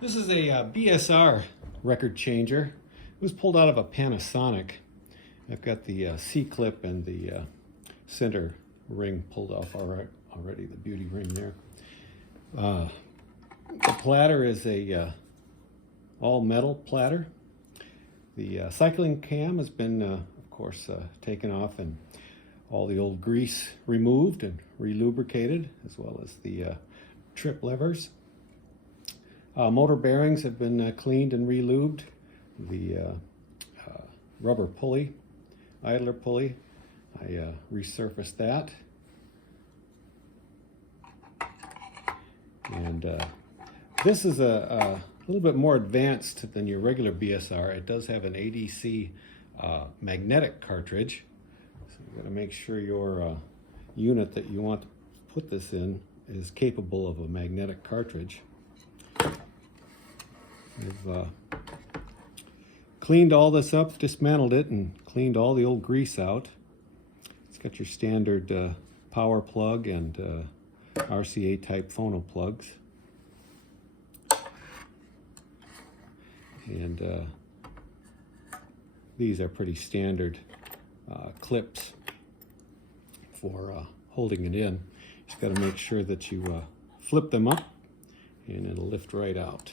This is a BSR record changer. It was pulled out of a Panasonic. I've got the C-clip and the center ring pulled off already, the beauty ring there. The platter is a all metal platter. The cycling cam has been, of course, taken off and all the old grease removed and re-lubricated, as well as the trip levers. Motor bearings have been cleaned and re-lubed. The rubber pulley, idler pulley, I resurfaced that. And this is a little bit more advanced than your regular BSR. It does have an ADC magnetic cartridge. So you've got to make sure your unit that you want to put this in is capable of a magnetic cartridge. I've cleaned all this up, dismantled it, and cleaned all the old grease out. It's got your standard power plug and RCA type phono plugs. And these are pretty standard clips for holding it in. Just got to make sure that you flip them up and it'll lift right out.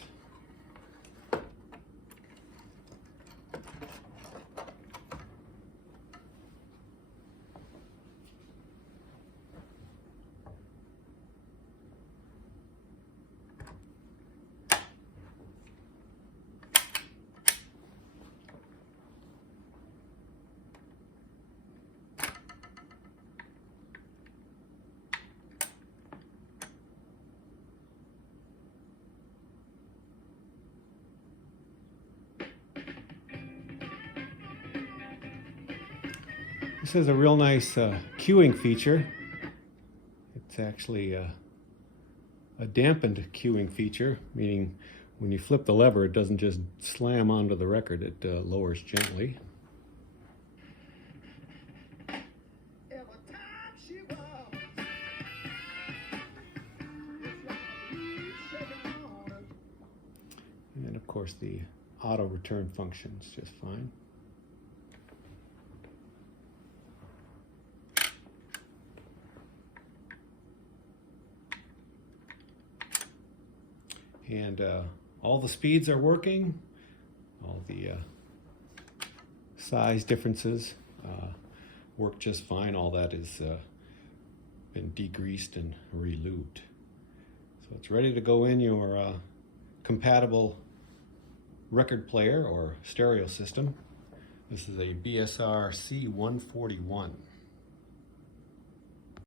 This has a real nice cueing feature. It's actually a dampened cueing feature, meaning when you flip the lever, it doesn't just slam onto the record, it lowers gently. And of course the auto return functions just fine. And all the speeds are working, all the size differences work just fine. All that has been degreased and re-lubed. So it's ready to go in your compatible record player or stereo system. This is a BSR C141.